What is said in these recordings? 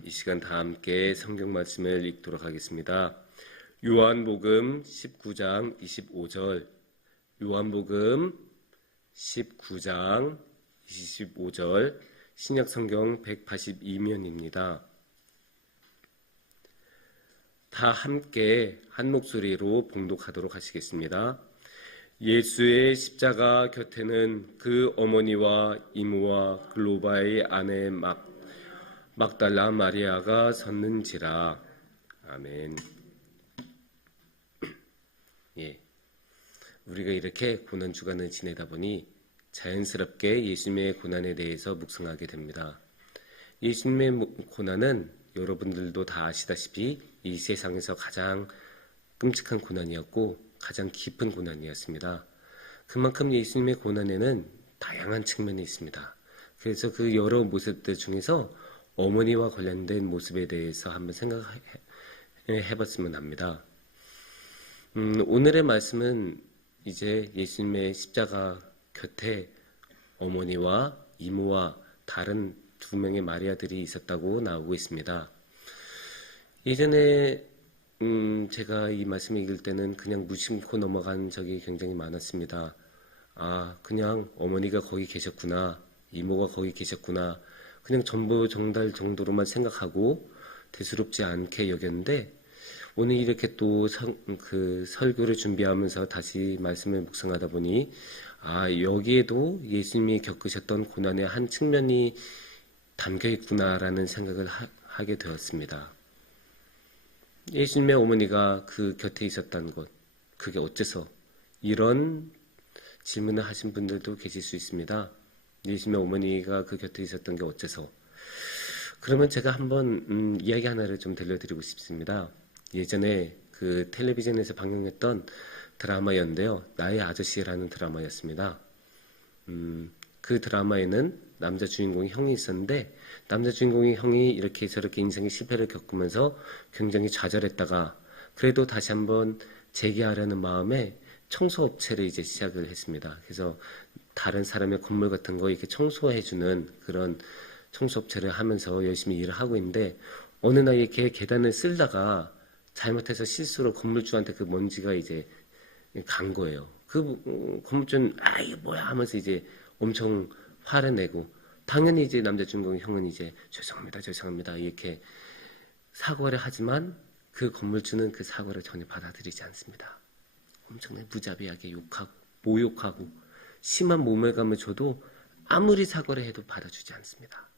이 시간 다 함께 성경 말씀을 읽도록 하겠습니다. 요한복음 19장 25절, 요한복음 19장 25절, 신약성경 182면입니다. 다 함께 한 목소리로 봉독하도록 하시겠습니다. 예수의 십자가 곁에는 그 어머니와 이모와 글로바의 아내 막달라 마리아가 섰는지라. 아멘. 예, 우리가 이렇게 고난 주간을 지내다 보니 자연스럽게 예수님의 고난에 대해서 묵상하게 됩니다. 예수님의 고난은 여러분들도 다 아시다시피 이 세상에서 가장 끔찍한 고난이었고 가장 깊은 고난이었습니다. 그만큼 예수님의 고난에는 다양한 측면이 있습니다. 그래서 그 여러 모습들 중에서 어머니와 관련된 모습에 대해서 한번 생각해봤으면 합니다. 오늘의 말씀은 이제 예수님의 십자가 곁에 어머니와 이모와 다른 두 명의 마리아들이 있었다고 나오고 있습니다. 예전에 제가 이 말씀을 읽을 때는 그냥 무심코 넘어간 적이 굉장히 많았습니다. 그냥 어머니가 거기 계셨구나, 이모가 거기 계셨구나, 그냥 전부 정달 정도로만 생각하고 대수롭지 않게 여겼는데, 오늘 이렇게 또 설교를 준비하면서 다시 말씀을 묵상하다 보니 여기에도 예수님이 겪으셨던 고난의 한 측면이 담겨 있구나라는 생각을 하게 되었습니다. 예수님의 어머니가 그 곁에 있었다는 것, 그게 어째서? 이런 질문을 하신 분들도 계실 수 있습니다. 예수님의 어머니가 그 곁에 있었던 게 어째서? 그러면 제가 한번 이야기 하나를 좀 들려드리고 싶습니다. 예전에 그 텔레비전에서 방영했던 드라마였는데요. 나의 아저씨라는 드라마였습니다. 그 드라마에는 남자 주인공의 형이 있었는데, 남자 주인공의 형이 이렇게 저렇게 인생의 실패를 겪으면서 굉장히 좌절했다가 그래도 다시 한번 재기하려는 마음에 청소업체를 이제 시작을 했습니다. 그래서 다른 사람의 건물 같은 거 이렇게 청소해주는 그런 청소업체를 하면서 열심히 일을 하고 있는데, 어느 날 이렇게 계단을 쓸다가 잘못해서 실수로 건물주한테 그 먼지가 이제 간 거예요. 그 건물주는 이게 뭐야 하면서 이제 엄청 화를 내고, 당연히 이제 남자 주인공의 형은 이제 죄송합니다 이렇게 사과를 하지만 그 건물주는 그 사과를 전혀 받아들이지 않습니다. 엄청나게 무자비하게 욕하고 모욕하고 심한 모멸감을 줘도 아무리 사과를 해도 받아주지 않습니다.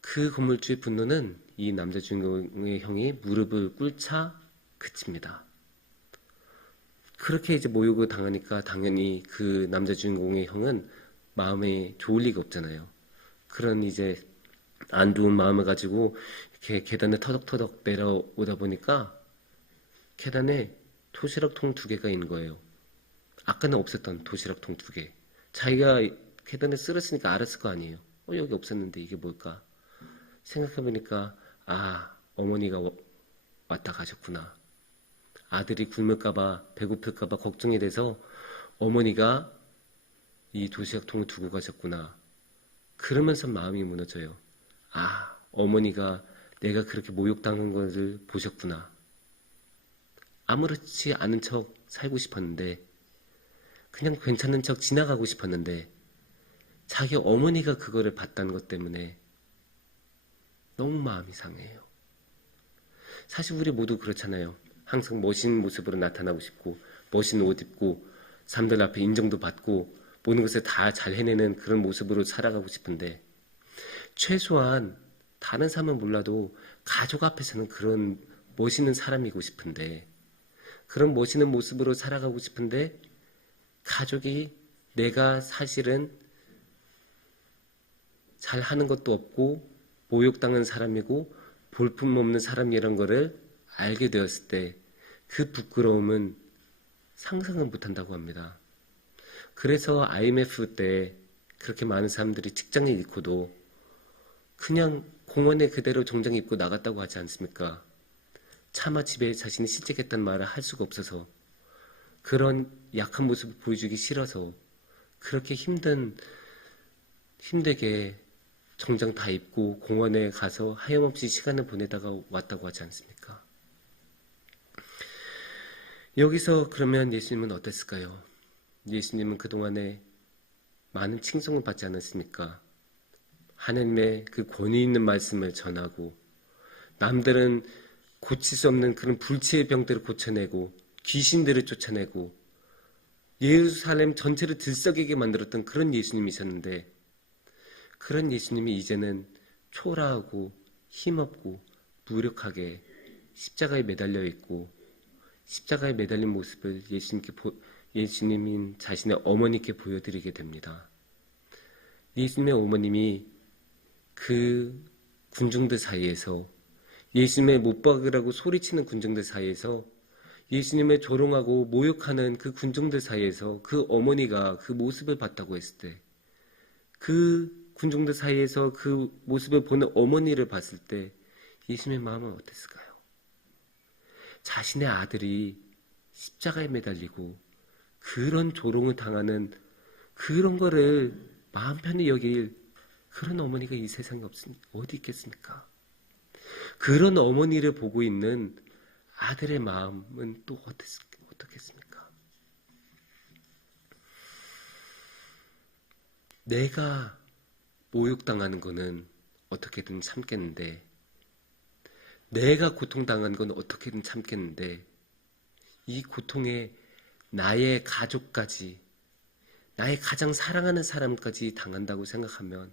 그 건물주의 분노는 이 남자 주인공의 형이 무릎을 꿇자 그칩니다. 그렇게 이제 모욕을 당하니까 당연히 그 남자 주인공의 형은 마음에 좋을 리가 없잖아요. 그런 이제 안 좋은 마음을 가지고 이렇게 계단을 터덕터덕 내려오다 보니까 계단에 도시락통 2개가 있는 거예요. 아까는 없었던 도시락통 2개. 자기가 계단에 쓸었으니까 알았을 거 아니에요. 여기 없었는데 이게 뭘까? 생각해보니까 어머니가 왔다 가셨구나. 아들이 굶을까봐 배고플까봐 걱정이 돼서 어머니가 이 도시락통을 두고 가셨구나. 그러면서 마음이 무너져요. 어머니가 내가 그렇게 모욕당한 것을 보셨구나. 아무렇지 않은 척 살고 싶었는데, 그냥 괜찮은 척 지나가고 싶었는데, 자기 어머니가 그거를 봤다는 것 때문에 너무 마음이 상해요. 사실 우리 모두 그렇잖아요. 항상 멋있는 모습으로 나타나고 싶고, 멋있는 옷 입고, 사람들 앞에 인정도 받고, 모든 것을 다 잘 해내는 그런 모습으로 살아가고 싶은데, 최소한 다른 사람은 몰라도 가족 앞에서는 그런 멋있는 사람이고 싶은데, 그런 멋있는 모습으로 살아가고 싶은데, 가족이 내가 사실은 잘 하는 것도 없고 모욕당한 사람이고 볼품없는 사람이란 거를 알게 되었을 때 그 부끄러움은 상상은 못한다고 합니다. 그래서 IMF 때 그렇게 많은 사람들이 직장을 잃고도 그냥 공원에 그대로 정장 입고 나갔다고 하지 않습니까? 차마 집에 자신이 실직했다는 말을 할 수가 없어서, 그런 약한 모습을 보여주기 싫어서 그렇게 힘들게 정장 다 입고 공원에 가서 하염없이 시간을 보내다가 왔다고 하지 않습니까? 여기서 그러면 예수님은 어땠을까요? 예수님은 그동안에 많은 칭송을 받지 않았습니까? 하나님의 그 권위 있는 말씀을 전하고 남들은 고칠 수 없는 그런 불치의 병들을 고쳐내고 귀신들을 쫓아내고 예루살렘 전체를 들썩이게 만들었던 그런 예수님이셨는데 그런 예수님이 이제는 초라하고 힘없고 무력하게 십자가에 매달려 있고 십자가에 매달린 모습을 예수님인 자신의 어머니께 보여드리게 됩니다. 예수님의 어머님이 그 군중들 사이에서 예수님의 못 박으라고 소리치는 군중들 사이에서 예수님을 조롱하고 모욕하는 그 군중들 사이에서 그 어머니가 그 모습을 봤다고 했을 때 그 군중들 사이에서 그 모습을 보는 어머니를 봤을 때 예수님의 마음은 어땠을까요? 자신의 아들이 십자가에 매달리고 그런 조롱을 당하는 그런 거를 마음 편히 여길 그런 어머니가 이 세상에 어디 있겠습니까? 그런 어머니를 보고 있는 아들의 마음은 또 어떻겠습니까? 내가 모욕당하는 거는 어떻게든 참겠는데 내가 고통당한 건 어떻게든 참겠는데 이 고통에 나의 가족까지 나의 가장 사랑하는 사람까지 당한다고 생각하면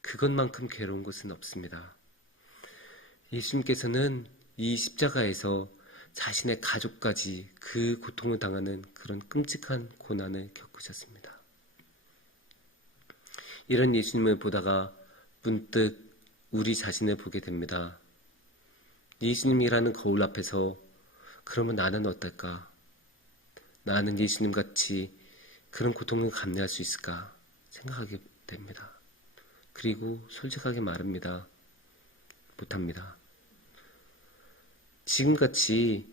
그것만큼 괴로운 것은 없습니다. 예수님께서는 이 십자가에서 자신의 가족까지 그 고통을 당하는 그런 끔찍한 고난을 겪으셨습니다. 이런 예수님을 보다가 문득 우리 자신을 보게 됩니다. 예수님이라는 거울 앞에서 그러면 나는 어떨까? 나는 예수님같이 그런 고통을 감내할 수 있을까? 생각하게 됩니다. 그리고 솔직하게 말합니다. 못합니다. 지금같이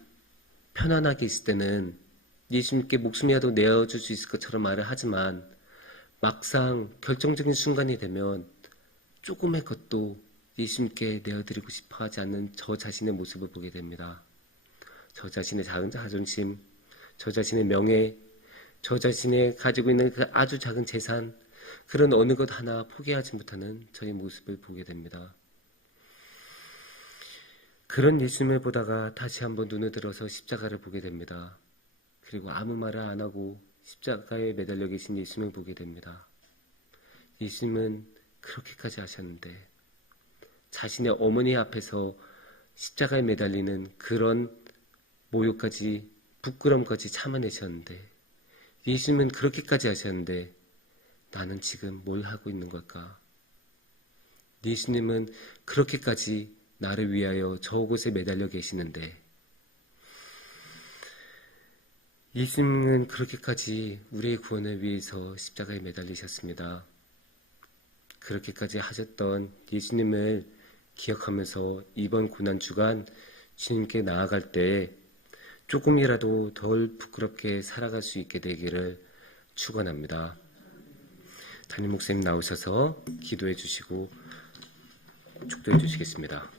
편안하게 있을 때는 예수님께 목숨이라도 내어줄 수 있을 것처럼 말을 하지만 막상 결정적인 순간이 되면 조금의 것도 예수님께 내어드리고 싶어 하지 않는 저 자신의 모습을 보게 됩니다. 저 자신의 작은 자존심, 저 자신의 명예, 저 자신의 가지고 있는 그 아주 작은 재산, 그런 어느 것 하나 포기하지 못하는 저의 모습을 보게 됩니다. 그런 예수님을 보다가 다시 한번 눈을 들어서 십자가를 보게 됩니다. 그리고 아무 말을 안 하고 십자가에 매달려 계신 예수님을 보게 됩니다. 예수님은 그렇게까지 하셨는데 자신의 어머니 앞에서 십자가에 매달리는 그런 모욕까지 부끄럼까지 참아내셨는데 예수님은 그렇게까지 하셨는데 나는 지금 뭘 하고 있는 걸까? 예수님은 그렇게까지 나를 위하여 저곳에 매달려 계시는데 예수님은 그렇게까지 우리의 구원을 위해서 십자가에 매달리셨습니다. 그렇게까지 하셨던 예수님을 기억하면서 이번 고난 주간 주님께 나아갈 때 조금이라도 덜 부끄럽게 살아갈 수 있게 되기를 축원합니다. 담임 목사님 나오셔서 기도해 주시고 축도해 주시겠습니다.